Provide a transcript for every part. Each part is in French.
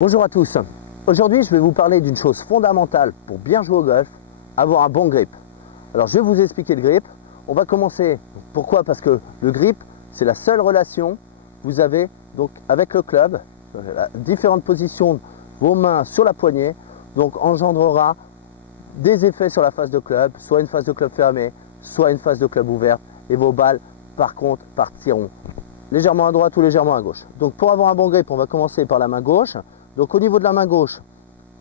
Bonjour à tous. Aujourd'hui, je vais vous parler d'une chose fondamentale pour bien jouer au golf, avoir un bon grip. Alors, je vais vous expliquer le grip. On va commencer. Pourquoi? Parce que le grip, c'est la seule relation que vous avez donc avec le club. Différentes positions, vos mains sur la poignée, donc engendrera des effets sur la face de club, soit une face de club fermée, soit une face de club ouverte. Et vos balles, par contre, partiront légèrement à droite ou légèrement à gauche. Donc, pour avoir un bon grip, on va commencer par la main gauche. Donc au niveau de la main gauche,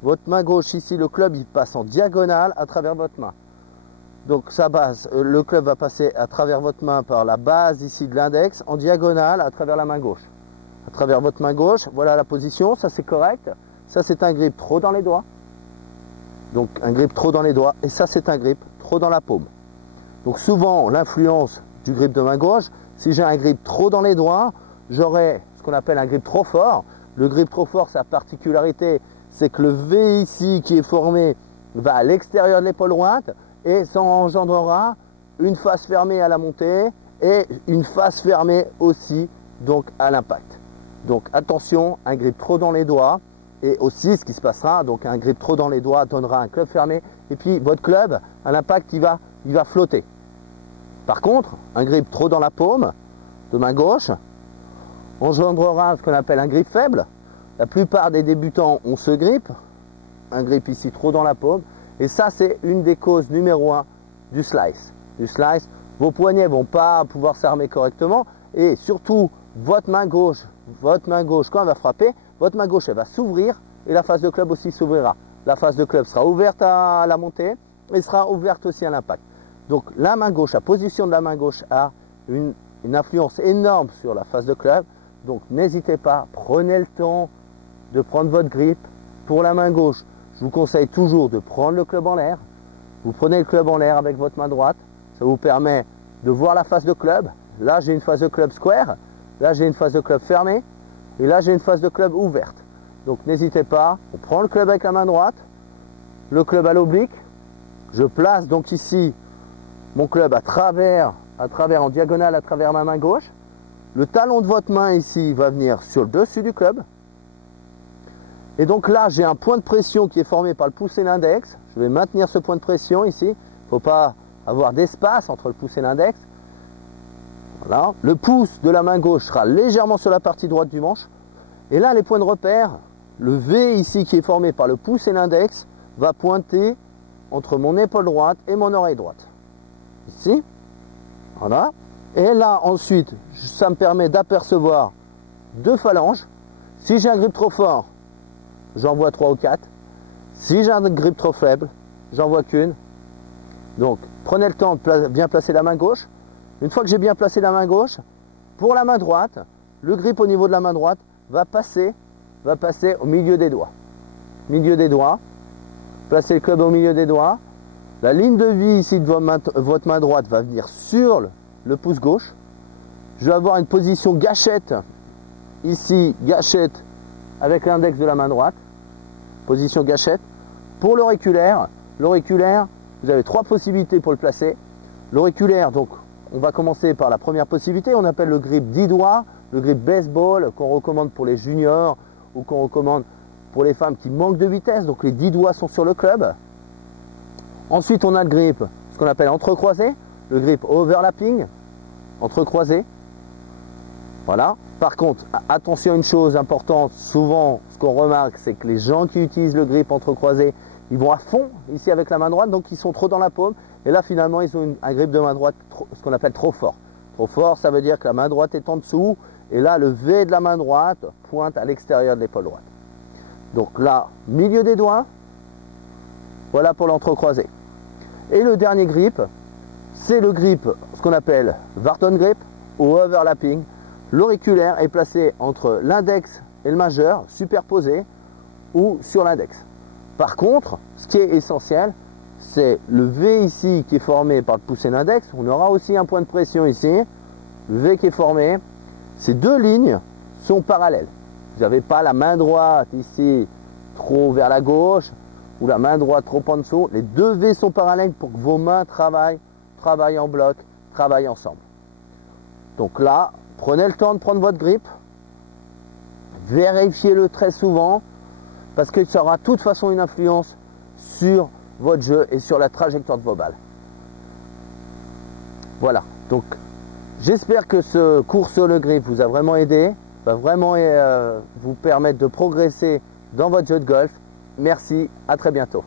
votre main gauche ici, le club il passe en diagonale à travers votre main. Donc sa base, le club va passer à travers votre main par la base ici de l'index, en diagonale à travers la main gauche. À travers votre main gauche, voilà la position, ça c'est correct. Ça c'est un grip trop dans les doigts. Donc un grip trop dans les doigts, et ça c'est un grip trop dans la paume. Donc souvent l'influence du grip de main gauche, si j'ai un grip trop dans les doigts, j'aurai ce qu'on appelle un grip trop fort. Le grip trop fort, sa particularité, c'est que le V ici qui est formé va à l'extérieur de l'épaule droite et ça engendrera une face fermée à la montée et une face fermée aussi donc à l'impact. Donc attention, un grip trop dans les doigts et aussi ce qui se passera, donc un grip trop dans les doigts donnera un club fermé et puis votre club à l'impact il va flotter. Par contre, un grip trop dans la paume de main gauche engendrera ce qu'on appelle un grip faible. La plupart des débutants ont ce grip, un grip ici trop dans la paume, et ça c'est une des causes numéro 1 du slice. Vos poignets ne vont pas pouvoir s'armer correctement, et surtout votre main gauche quand elle va frapper, votre main gauche elle va s'ouvrir, et la face de club aussi s'ouvrira. La face de club sera ouverte à la montée, et sera ouverte aussi à l'impact. Donc la main gauche, la position de la main gauche a une influence énorme sur la face de club. Donc n'hésitez pas, prenez le temps de prendre votre grip. Pour la main gauche, je vous conseille toujours de prendre le club en l'air. Vous prenez le club en l'air avec votre main droite. Ça vous permet de voir la face de club. Là, j'ai une face de club square. Là, j'ai une face de club fermée. Et là, j'ai une face de club ouverte. Donc n'hésitez pas, on prend le club avec la main droite. Le club à l'oblique. Je place donc ici mon club à travers en diagonale à travers ma main gauche. Le talon de votre main ici va venir sur le dessus du club. Et donc là, j'ai un point de pression qui est formé par le pouce et l'index. Je vais maintenir ce point de pression ici. Il ne faut pas avoir d'espace entre le pouce et l'index. Voilà. Le pouce de la main gauche sera légèrement sur la partie droite du manche. Et là, les points de repère, le V ici qui est formé par le pouce et l'index va pointer entre mon épaule droite et mon oreille droite. Ici. Voilà. Et là, ensuite, ça me permet d'apercevoir deux phalanges. Si j'ai un grip trop fort, j'en vois 3 ou 4. Si j'ai un grip trop faible, j'en vois qu'une. Donc, prenez le temps de bien placer la main gauche. Une fois que j'ai bien placé la main gauche, pour la main droite, le grip au niveau de la main droite va passer au milieu des doigts. Milieu des doigts. Placez le club au milieu des doigts. La ligne de vie ici de votre main droite va venir sur le pouce gauche. Je vais avoir une position gâchette, ici gâchette avec l'index de la main droite, position gâchette. Pour l'auriculaire, vous avez 3 possibilités pour le placer. L'auriculaire, donc on va commencer par la première possibilité, on appelle le grip 10 doigts, le grip baseball qu'on recommande pour les juniors ou qu'on recommande pour les femmes qui manquent de vitesse, donc les 10 doigts sont sur le club. Ensuite on a le grip, ce qu'on appelle entrecroisé, le grip overlapping, entrecroisé. Voilà. Par contre, attention à une chose importante, souvent ce qu'on remarque, c'est que les gens qui utilisent le grip entrecroisé, ils vont à fond ici avec la main droite, donc ils sont trop dans la paume. Et là finalement, ils ont un grip de main droite, ce qu'on appelle trop fort. Trop fort, ça veut dire que la main droite est en dessous, et là le V de la main droite pointe à l'extérieur de l'épaule droite. Donc là, milieu des doigts, voilà pour l'entrecroisé. Et le dernier grip, c'est le grip, ce qu'on appelle Wharton grip ou overlapping. L'auriculaire est placé entre l'index et le majeur, superposé ou sur l'index. Par contre, ce qui est essentiel, c'est le V ici qui est formé par le pouce et l'index. On aura aussi un point de pression ici. Le V qui est formé. Ces deux lignes sont parallèles. Vous n'avez pas la main droite ici trop vers la gauche ou la main droite trop en dessous. Les deux V sont parallèles pour que vos mains travaillent en bloc, travaillent ensemble. Donc là, prenez le temps de prendre votre grip. Vérifiez-le très souvent. parce que ça aura de toute façon une influence sur votre jeu et sur la trajectoire de vos balles. Voilà, donc j'espère que ce cours sur le grip vous a vraiment aidé, va vraiment vous permettre de progresser dans votre jeu de golf. Merci, à très bientôt.